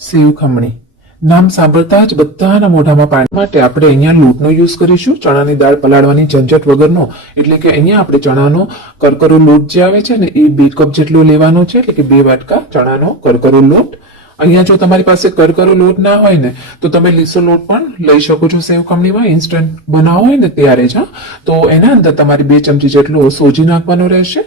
સેવ ખમણી. નામ સાંભળતા જ બધાના મોઢામાં પાણી માટે આપણે અહીંયા લોટનો યુઝ કરીશું. ચણાની દાળ પલાળવાની ઝંઝટ વગરનો, એટલે કે અહીંયા આપણે ચણાનો કરકરો લોટ જે આવે છે ને, એ બે કપ જેટલો લેવાનો છે, એટલે કે બે વાટકા ચણાનો કરકરો લોટ. અહીંયા જો તમારી પાસે કરકરો લોટ ના હોય ને, તો તમે લીસો લોટ પણ લઈ શકો છો સેવ ખમણીમાં. ઇન્સ્ટન્ટ બનાવો હોય ને, ત્યારે જ તો એના અંદર તમારે બે ચમચી જેટલો સોજી નાખવાનો રહેશે.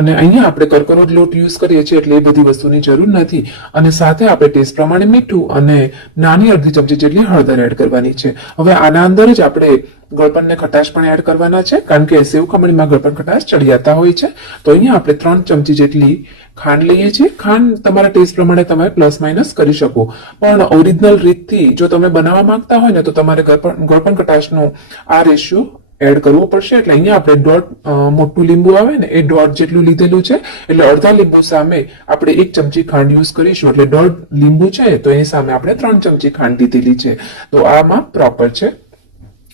અને અહીંયા આપણે કરકરો જ લોટ યુઝ કરીએ છીએ એટલે એ બધી વસ્તુની જરૂર નથી. અને સાથે આપણે ટેસ્ટ પ્રમાણે મીઠું અને નાની અડધી ચમચી જેટલી હળદર એડ કરવાની છે. હવે આના અંદર જ આપણે ગળપણને ખટાશ પણ એડ કરવાના છે, કારણ કે સેવ ખમણીમાં ગળપણ ખટાશ ચડિયાતા હોય છે. તો અહીંયા આપણે ત્રણ ચમચી જેટલી ખાંડ લઈએ છીએ. ખાંડ તમારા ટેસ્ટ પ્રમાણે તમે પ્લસ માઇનસ કરી શકો. પણ ઓરિજિનલ રીતથી જો તમે બનાવવા માંગતા હોય ને તો તમારે ગળપણ ગળપણ ખટાશનો આ રેશિયો એડ કરવો પડશે. એટલે અહીંયા આપણે અ, મોટું લીંબુ આવે ને એ દોઢ જેટલું લીધેલું છે. એટલે અડધા લીંબુ સામે આપણે એક ચમચી ખાંડ યુઝ કરીશું. એટલે દોઢ લીંબુ છે તો એની સામે આપણે ત્રણ ચમચી ખાંડ લીધેલી છે. તો આમાં પ્રોપર છે.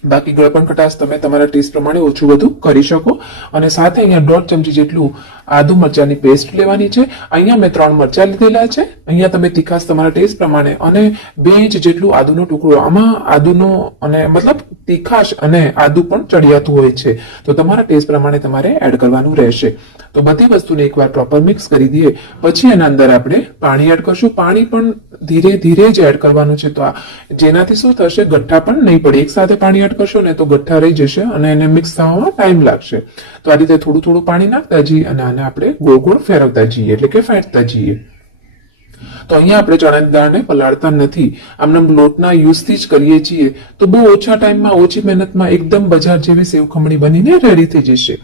બાકી ગળપણ ખટાશ તમે તમારા ટેસ્ટ પ્રમાણે ઓછું વધુ કરી શકો. અને સાથે અહીંયા દોઢ ચમચી જેટલું આદુ મરચાની પેસ્ટ લેવાની છે. અહીંયા મેં ત્રણ મરચા લીધેલા છે. અહીંયા તમે તીખાસ તમારા ટેસ્ટ પ્રમાણે અને બે ઇંચ જેટલું આદુનો ટુકડો. આમાં આદુનો અને મતલબ તીખાશ અને આદુ પણ ચડિયાતું હોય છે. તો તમારા ટેસ્ટ પ્રમાણે તમારે એડ કરવાનું રહેશે. તો બધી વસ્તુને એકવાર પ્રોપર મિક્સ કરી દઈએ. પછી એના અંદર આપણે પાણી એડ કરશું. પાણી પણ ધીરે ધીરે જ એડ કરવાનું છે. તો આ જેનાથી શું થશે? ગઠ્ઠા પણ નહીં પડે. એક સાથે પાણી એડ કરશો ને તો ગઠ્ઠા રહી જશે અને એને મિક્સ થવામાં ટાઈમ લાગશે. તો આ રીતે થોડું થોડું પાણી નાખતા જઈએ અને આને આપણે ગોળ ગોળ ફેરવતા જઈએ, એટલે કે ફેંટતા જઈએ. તો અહીંયા આપણે ચણાની દાળને પલાળતા નથી. આમને લોટના યુઝથી જ કરીએ છીએ. તો બહુ ઓછા ટાઈમમાં ઓછી મહેનતમાં એકદમ બજાર જેવી સેવ ખમણી બનીને રેડી થઈ જશે.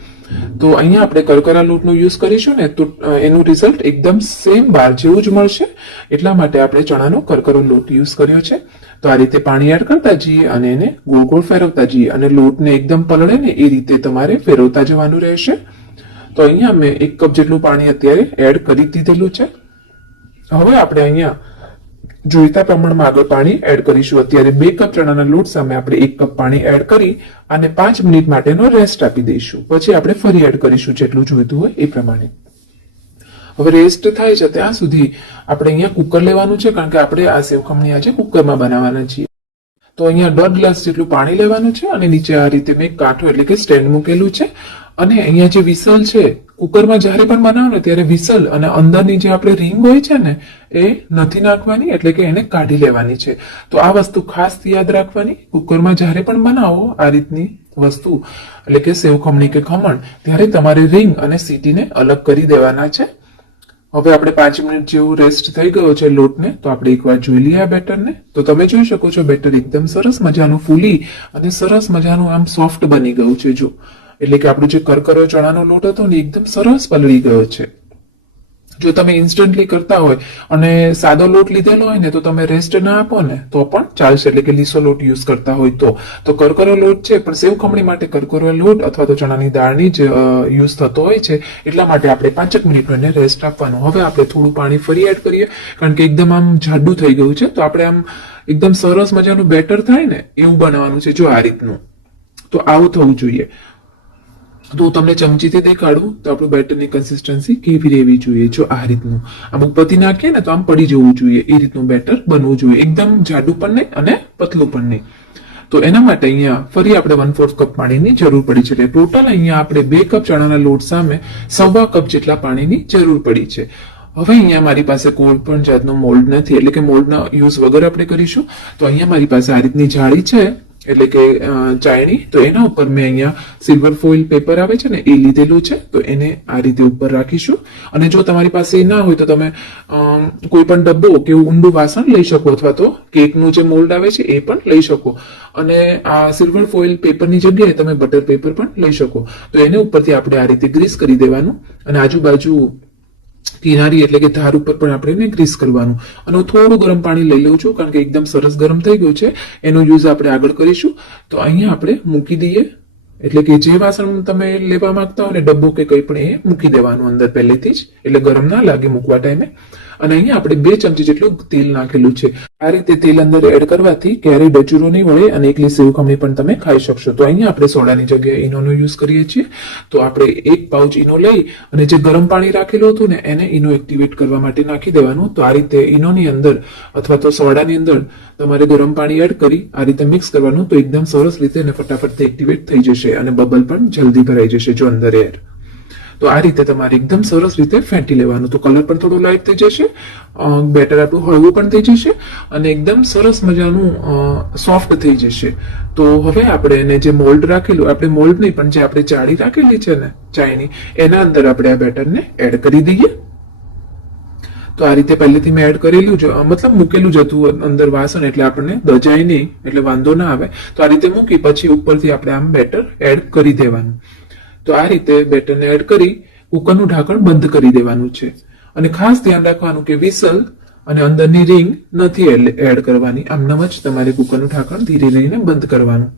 તો અહીંયા આપણે કરકરા લોટનો યુઝ કરીશું ને તો એનું રિઝલ્ટ એકદમ સેમ બાર જેવું જ મળશે. એટલા માટે આપણે ચણાનો કરકરો લોટ યુઝ કર્યો છે. તો આ રીતે પાણી એડ કરતા જઈએ અને એને ગોળ ગોળ ફેરવતા જઈએ અને લોટને એકદમ પલળે ને એ રીતે તમારે ફેરવતા જવાનું રહેશે. તો અહીંયા મેં એક કપ જેટલું પાણી અત્યારે એડ કરી દીધેલું છે. હવે આપણે અહીંયા જોઈતા પ્રમાણમાં આગળ પાણી એડ કરીશું. અત્યારે બે કપ ચણાના લોટ સામે આપણે એક કપ પાણી એડ કરી અને પાંચ મિનિટ માટેનો રેસ્ટ આપી દઈશું. પછી આપણે ફરી એડ કરીશું જેટલું જોઈતું હોય એ પ્રમાણે. હવે રેસ્ટ થાય છે ત્યાં સુધી આપણે અહીંયા કુકર લેવાનું છે, કારણ કે આપણે આ સેવ ખમણી આજે કુકરમાં બનાવવાના છીએ. તો અહીંયા દોઢ ગ્લાસ જેટલું પાણી લેવાનું છે અને નીચે આ રીતે મેં કાંઠો એટલે કે સ્ટેન્ડ મૂકેલું છે. અને અહીંયા જે વિસલ છે કુકરમાં જ્યારે પણ બનાવો ને ત્યારે વિસલ અને અંદરની જે આપણે રીંગ હોય છે ને, એ નથી નાખવાની, એટલે કે એને કાઢી લેવાની છે. તો આ વસ્તુ ખાસ યાદ રાખવાની કુકરમાં જ્યારે પણ બનાવો આ રીતની વસ્તુ, એટલે કે સેવ ખમણી કે ખમણ, ત્યારે તમારે રીંગ અને સીટીને અલગ કરી દેવાના છે. હવે આપણે પાંચ મિનિટ જેવું રેસ્ટ થઈ ગયો છે લોટને, તો આપણે એકવાર જોઈ લઈએ આ બેટરને. તો તમે જોઈ શકો છો બેટર એકદમ સરસ મજાનું ફૂલી અને સરસ મજાનું આમ સોફ્ટ બની ગયું છે, જો. એટલે કે આપણું જે કરકરો ચણાનો લોટ હતો ને એકદમ સરસ પલળી ગયો છે. જો તમે ઇન્સ્ટન્ટલી કરતા હોય અને સાદો લોટ લીધેલો હોય ને, તો તમે રેસ્ટ ના આપો ને, તો પણ ચાલશે. એટલે કે લીસો લોટ યુઝ કરતા હોય તો. તો કરકરો લોટ છે, પણ સેવ ખમણી માટે કરકરો લોટ અથવા તો ચણાની દાળની જ યુઝ થતો હોય છે. એટલા માટે આપણે પાંચક મિનિટ એને રેસ્ટ આપવાનું. હવે આપણે થોડું પાણી ફરી એડ કરીએ, કારણ કે એકદમ આમ જાડું થઈ ગયું છે. તો આપણે આમ એકદમ સરસ મજાનું બેટર થાય ને, એવું બનાવવાનું છે, જો આ રીતનું. તો આવું થવું જોઈએ. તો હું તમને ચમચીથી દેખાડું તો આપણું બેટરની કન્સિસ્ટન્સી કેવી રહેવી જોઈએ? જો આ રીતનું. અમુક પતી નાખીએ ને તો આમ પડી જવું જોઈએ. એ રીતનું બેટર બનવું જોઈએ. એકદમ જાડું પણ નહીં અને પતલું પણ નહીં. તો એના માટે અહીંયા ફરી આપણે વન ફોર્થ કપ પાણીની જરૂર પડી છે. એટલે ટોટલ અહીંયા આપણે બે કપ ચણાના લોટ સામે સવા કપ જેટલા પાણીની જરૂર પડી છે. હવે અહીંયા મારી પાસે કોઈ પણ જાતનો મોલ્ડ નથી. એટલે કે મોલ્ડના યુઝ વગર આપણે કરીશું. તો અહીંયા મારી પાસે આ રીતની જાળી છે. એટલે કે ચાયણી, તો એના ઉપર મેં અહીંયા સિલ્વર ફોઇલ પેપર આવે છે ને, એ લીધેલું છે, તો એને આ રીતે ઉપર રાખીશું. અને જો તમારી પાસે ના હોય તો તમે કોઈ પણ ડબ્બો કે ઊંડું વાસણ લઈ શકો અથવા તો કેકનું જે મોલ્ડ આવે છે, એ પણ લઈ શકો. અને આ સિલ્વર ફોઇલ પેપરની જગ્યાએ તમે બટર પેપર પણ લઈ શકો. તો એને ઉપરથી આપણે આ રીતે ગ્રીસ કરી દેવાનું. અને આજુબાજુ કિનારી એટલે કે ધાર ઉપર પણ આપણે એને કરવાનું. અને થોડું ગરમ પાણી લઈ લઉં છું, કારણ કે એકદમ સરસ ગરમ થઈ ગયું છે. એનો યુઝ આપણે આગળ કરીશું. તો અહીંયા આપણે મૂકી દઈએ. એટલે કે જે વાસણ તમે લેવા માંગતા હો ને, ડબ્બો કે કંઈ પણ એ મૂકી દેવાનું અંદર પહેલેથી જ. એટલે ગરમ ના લાગે મૂકવા ટાઈમે. અને અહીંયા આપણે બે ચમચી જેટલું તેલ નાખેલું છે. આ રીતે તેલ અંદર એડ કરવાથી ક્યારેય ડચુરો નહીં વળે અને એકલી સેવ ખમણી પણ તમે ખાઈ શકશો. તો અહીંયા આપણે સોડાની જગ્યાએ ઈનોનો યુઝ કરીએ છીએ. તો આપણે એક પાઉચ ઈનો લઈ અને જે ગરમ પાણી રાખેલું હતું ને એને ઈનો એક્ટિવેટ કરવા માટે નાખી દેવાનું. તો આ રીતે ઈનોની અંદર અથવા તો સોડાની અંદર તમારે ગરમ પાણી એડ કરી આ રીતે મિક્સ કરવાનું તો એકદમ સરસ રીતે અને ફટાફટ એક્ટિવેટ થઈ જશે અને બબલ પણ જલ્દી ભરાઈ જશે જો અંદર એડ. તો આ રીતે તમારે એકદમ સરસ રીતે ફેંટી લેવાનું. તો કલર પણ થોડો લાઇટ થઈ જશે બેટર આપણું હળવું પણ થઈ જશે અને એકદમ સરસ મજાનું સોફ્ટ થઈ જશે. તો હવે આપણે એને જે મોલ્ડ રાખેલું, આપણે મોલ્ડ નહીં, પણ જે આપણે ચાળી રાખેલી છે ને ચાયની એના અંદર આપણે આ બેટરને એડ કરી દઈએ. તો આ રીતે પહેલેથી મેં એડ કરેલું જ મતલબ મૂકેલું જ હતું અંદર વાસણ, એટલે આપણને દજાય નહીં, એટલે વાંધો ના આવે. તો આ રીતે મૂકી, પછી ઉપરથી આપણે આમ બેટર એડ કરી દેવાનું. તો આ રીતે બેટરને એડ કરી કુકરનું ઢાંકણ બંધ કરી દેવાનું છે. અને ખાસ ધ્યાન રાખવાનું કે વિસલ અને અંદરની રિંગ નથી એડ કરવાની. આમનામ જ તમારે કુકરનું ઢાંકણ ધીરે ધીરે બંધ કરવાનું.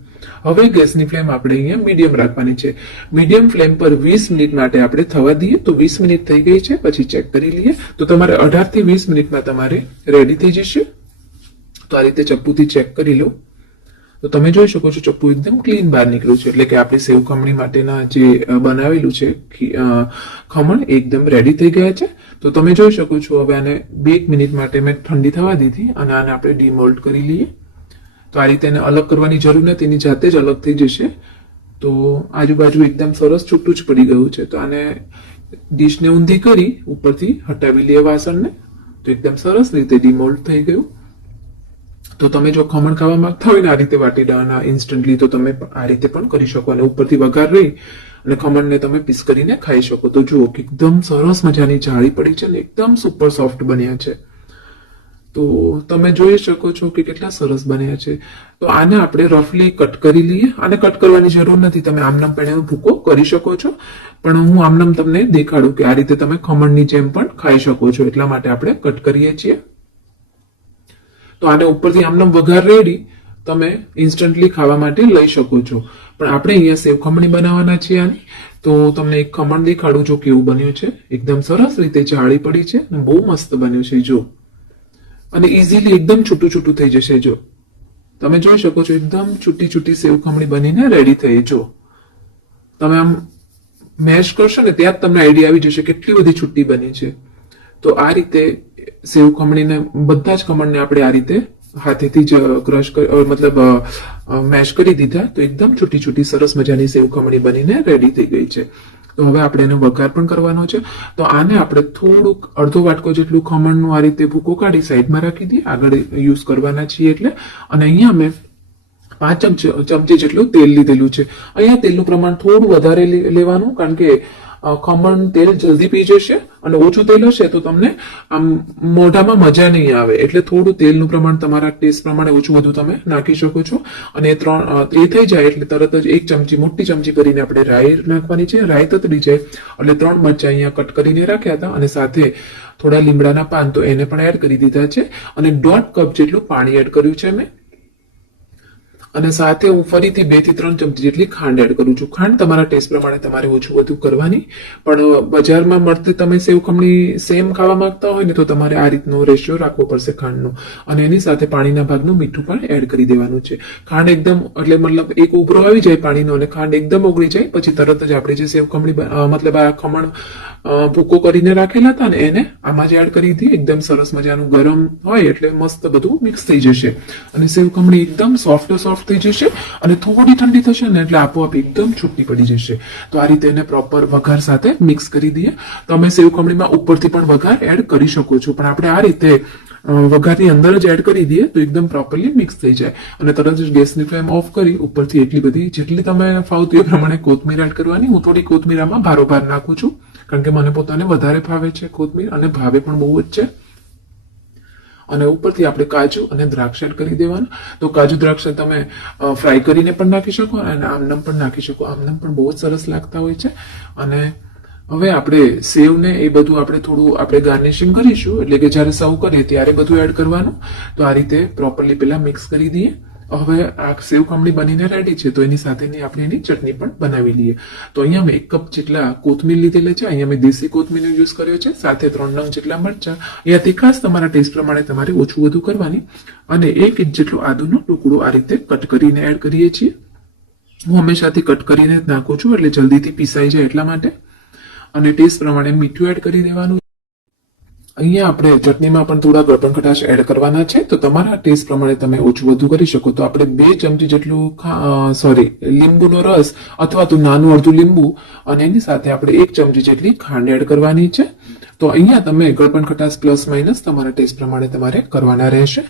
હવે ગેસની ફ્લેમ આપણે અહીંયા મીડિયમ રાખવાની છે. મીડિયમ ફ્લેમ પર વીસ મિનિટ માટે આપણે થવા દઈએ તો વીસ મિનિટ થઈ ગઈ છે. પછી ચેક કરી લઈએ. તો તમારે અઢારથી વીસ મિનિટમાં તમારે રેડી થઈ જશે. તો આ રીતે ચપ્પુથી ચેક કરી લો. તો તમે જોઈ શકો છો ચપ્પુ એકદમ ક્લીન બહાર નીકળ્યું છે. એટલે કે આપણે સેવ ખમણી માટેના જે બનાવેલું છે ખમણ એકદમ રેડી થઈ ગયા છે. તો તમે જોઈ શકો છો હવે આને બે એક મિનિટ માટે મેં ઠંડી થવા દીધી અને આને આપણે ડીમોલ્ડ કરી લઈએ. તો આ રીતે એને અલગ કરવાની જરૂર નથી, એની જાતે જ અલગ થઈ જશે. તો આજુબાજુ એકદમ સરસ છૂટું જ પડી ગયું છે. તો આને ડીશને ઊંધી કરી ઉપરથી હટાવી લઈએ વાસણને. તો એકદમ સરસ રીતે ડીમોલ્ડ થઈ ગયું. તો તમે જો ખમણ ખાવા માંગતા હોય ને, આ રીતે વાટીદાના ઇન્સ્ટન્ટલી તો તમે આ રીતે પણ કરી શકો. અને ઉપરથી વઘાર રહી અને ખમણને તમે પીસ કરીને ખાઈ શકો. તો જુઓ કે એકદમ સરસ મજાની જાળી પડી છે ને, એકદમ સુપર સોફ્ટ બન્યા છે. તો તમે જોઈ શકો છો કે કેટલા સરસ બન્યા છે. તો આને આપણે રફલી કટ કરી લઈએ. આને કટ કરવાની જરૂર નથી. તમે આમનામ પણ ભૂકો કરી શકો છો. પણ હું આમનામ તમને દેખાડું કે આ રીતે તમે ખમણની જેમ પણ ખાઈ શકો છો. એટલા માટે આપણે કટ કરીએ છીએ. તો આને ઉપરથી આમનો વઘાર રેડી તમે ઇન્સ્ટન્ટલી ખાવા માટે લઈ શકો છો. પણ આપણે અહીંયા સેવ ખમણી બનાવવાના છીએ આની. તો તમને એક ખમણ દેખાડું જો કેવું બન્યું છે. એકદમ સરસ રીતે જાળી પડી છે અને બહુ મસ્ત બન્યું છે. જો. અને ઇઝીલી એકદમ છૂટું છૂટું થઈ જશે, જો. તમે જોઈ શકો છો એકદમ છૂટી છૂટી સેવ ખમણી બનીને રેડી થઈ, જો. તમે આમ મેશ કરશો ને, ત્યાં જ તમને આઈડિયા આવી જશે કેટલી બધી છૂટી બની છે. તો આ રીતે સેવ ખમણીને, બધા જ ખમણને આપણે આ રીતે હાથેથી જ ક્રશ મતલબ મેશ કરી દીધા તો એકદમ છૂટી છૂટી સરસ મજાની સેવ ખમણી બનીને રેડી થઈ ગઈ છે. તો હવે આપણે એનો વઘાર પણ કરવાનો છે. તો આને આપણે થોડુંક અડધો વાટકો જેટલું ખમણનું આ રીતે ભૂકો કાઢી સાઈડમાં રાખી દઈએ. આગળ યુઝ કરવાના છીએ એટલે. અને અહીંયા મેં પાંચ ચમચી જેટલું તેલ લીધેલું છે. અહીંયા તેલનું પ્રમાણ થોડું વધારે લેવાનું કારણ કે ખમણ તેલ જલ્દી પી જશે અને ઓછું તેલ હશે તો તમને આમ મોઢામાં મજા નહીં આવે. એટલે થોડું તેલનું પ્રમાણ તમારા ટેસ્ટ પ્રમાણે ઓછું વધુ તમે નાખી શકો છો. અને ત્રણ એ થઈ જાય એટલે તરત જ એક ચમચી, મોટી ચમચી કરીને આપણે રાઈ નાખવાની છે. રાઈ તતડી જાય એટલે ત્રણ મરચા અહીંયા કટ કરીને રાખ્યા હતા અને સાથે થોડા લીમડાના પાન તો એને પણ એડ કરી દીધા છે. અને દોઢ કપ જેટલું પાણી એડ કર્યું છે મેં. અને સાથે હું ફરીથી બેથી ત્રણ ચમચી જેટલી ખાંડ એડ કરું છું. ખાંડ તમારા ટેસ્ટ પ્રમાણે તમારે ઓછું વધુ કરવાની. પણ બજારમાં મળતી તમે સેવ ખમણી સેમ ખાવા માંગતા હોય ને તો તમારે આ રીતનો રેશિયો રાખવો પડશે ખાંડનો. અને એની સાથે પાણીના ભાગનું મીઠું પણ એડ કરી દેવાનું છે. ખાંડ એકદમ, એટલે મતલબ એક ઉભરો આવી જાય પાણીનો અને ખાંડ એકદમ ઓગળી જાય, પછી તરત જ આપણે જે સેવ ખમણી મતલબ આ ખમણ ભૂકો કરીને રાખેલા હતા ને એને આમાં જ એડ કરી હતી, એકદમ સરસ મજાનું ગરમ હોય એટલે મસ્ત બધું મિક્સ થઈ જશે. અને સેવ ખમણી એકદમ સોફ્ટ સોફ્ટ થઈ જશે અને થોડી ઠંડી થશે ને એટલે આપોઆપ એકદમ છૂટી પડી જશે. તો આ રીતે એને પ્રોપર વઘાર સાથે મિક્સ કરી દઈએ. તમે સેવ ખમણીમાં ઉપરથી પણ વઘાર એડ કરી શકો છો. પણ આપણે આ રીતે વઘારની અંદર જ એડ કરી દઈએ તો એકદમ પ્રોપરલી મિક્સ થઈ જાય. અને તરત જ ગેસની ફ્લેમ ઓફ કરી ઉપરથી એટલી બધી, જેટલી તમે ફાવતી એ પ્રમાણે કોથમીર એડ કરવાની. હું થોડી કોથમીરામાં ભારોભાર નાખું છું. કારણ કે મને પોતાને વધારે ભાવે છે કોથમીર અને ભાવે પણ બહુ જ છે. અને ઉપરથી આપણે કાજુ અને દ્રાક્ષ એડ કરી દેવાના. તો કાજુ, દ્રાક્ષ તમે ફ્રાય કરીને પણ નાખી શકો અને આમનમ પણ નાખી શકો. આમનમ પણ બહુ સરસ લાગતા હોય છે. અને હવે આપણે સેવને એ બધું આપણે થોડું આપણે ગાર્નિશિંગ કરીશું. એટલે કે જ્યારે સર્વ કરીએ ત્યારે બધું એડ કરવાનું. તો આ રીતે પ્રોપરલી પહેલાં મિક્સ કરી દઈએ. હવે આ સેવ કામડી બનીને રેડી છે, તો એની સાથેની આપણે એની ચટણી પણ બનાવી લઈએ. તો અહીંયા મેં એક કપ જેટલા કોથમીર લીધેલા છે, અહીંયા મેં દેશી કોથમીરનો યુઝ કર્યો છે, સાથે ત્રણ નંગ જેટલા મરચા. અહીંયા તીખાસ તમારા ટેસ્ટ પ્રમાણે તમારે ઓછું વધુ કરવાની. અને એક ઇંચ જેટલો આદુનો ટુકડો આ રીતે કટ કરીને એડ કરીએ છીએ. હું હંમેશાથી કટ કરીને જ નાખું છું, એટલે જલ્દીથી પીસાઈ જાય એટલા માટે. અને ટેસ્ટ પ્રમાણે મીઠું એડ કરી દેવાનું. અહીંયા આપણે ચટણીમાં પણ થોડા ગળપણ ખટાશ એડ કરવાના છે. તો તમારા ટેસ્ટ પ્રમાણે તમે ઓછું વધુ કરી શકો. તો આપણે બે ચમચી જેટલું સોરી લીંબુનો રસ અથવા તો નાનું અડધું લીંબુ અને એની સાથે આપણે એક ચમચી જેટલી ખાંડ એડ કરવાની છે. તો અહીંયા તમે ગળપણ ખટાશ પ્લસ માઇનસ તમારા ટેસ્ટ પ્રમાણે તમારે કરવાના રહેશે.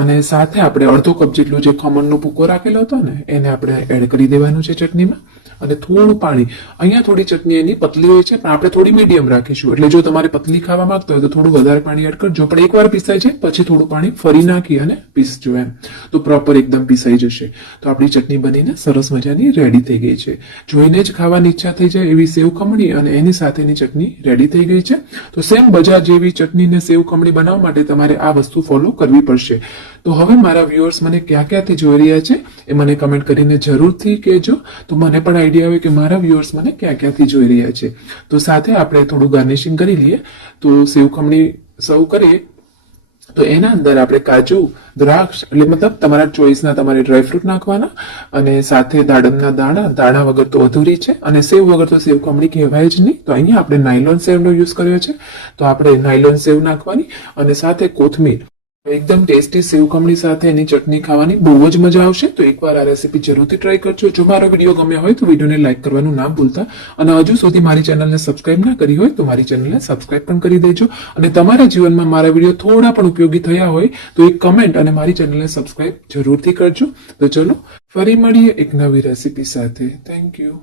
અને સાથે આપણે અડધો કપ જેટલું જે ખમણનો ભૂકો રાખેલો હતો ને, એને આપણે એડ કરી દેવાનું છે ચટણીમાં. અને થોડું પાણી. અહીંયા થોડી ચટણી એની પતલી હોય છે, પણ આપણે થોડી મીડિયમ રાખીશું. એટલે જો તમારે પતલી ખાવા માંગતો હોય તો થોડું વધારે પાણી એડ કરજો, પણ એકવાર પીસાય છે, પછી થોડું પાણી ફરી નાખી અને પીસજો એમ. તો પ્રોપર એકદમ પીસાઈ જશે. તો આપણી ચટણી બનીને સરસ મજાની રેડી થઈ ગઈ છે. જોઈને જ ખાવાની ઈચ્છા થઈ જાય એવી સેવ ખમણી અને એની સાથેની ચટણી રેડી થઈ ગઈ છે. તો સેમ બજાર જેવી ચટણી ને સેવ ખમણી બનાવવા માટે તમારે આ વસ્તુ ફોલો કરવી પડશે. તો હવે મારા વ્યુઅર્સ મને ક્યાં ક્યાંથી જોઈ રહ્યા છે એ મને કમેન્ટ કરીને જરૂરથી કહેજો. તો મને પણ આઈડિયા આવે કે મારા વ્યુઅર્સ મને ક્યાં ક્યાંથી જોઈ રહ્યા છે. તો સાથે આપણે થોડું ગાર્નિશિંગ કરી લઈએ. તો સેવખમણી સૌ કરીએ. તો એના અંદર આપણે કાજુ, દ્રાક્ષ એટલે મતલબ તમારા ચોઈસના તમારે ડ્રાયફ્રૂટ નાખવાના અને સાથે દાડમના દાણા દાણા વગર તો અધૂરી છે અને સેવ વગર તો સેવ કમળી કહેવાય જ નહીં. તો અહીંયા આપણે નાયલોન સેવનો યુઝ કર્યો છે. તો આપણે નાયલોન સેવ નાખવાની અને સાથે કોથમીર. એકદમ ટેસ્ટી સેવ ખમણી સાથે એની ચટણી ખાવાની બહુ જ મજા આવશે. તો એકવાર આ રેસીપી જરૂરથી ટ્રાય કરજો. જો મારો વીડિયો ગમ્યો હોય તો વિડીયોને લાઈક કરવાનું ના ભૂલતા. અને હજુ સુધી મારી ચેનલને સબસ્ક્રાઇબ ના કરી હોય તો મારી ચેનલને સબસ્ક્રાઇબ પણ કરી દેજો. અને તમારા જીવનમાં મારા વીડિયો થોડા પણ ઉપયોગી થયા હોય તો એક કમેન્ટ અને મારી ચેનલને સબસ્ક્રાઇબ જરૂરથી કરજો. તો ચલો, ફરી મળીએ એક નવી રેસીપી સાથે. Thank you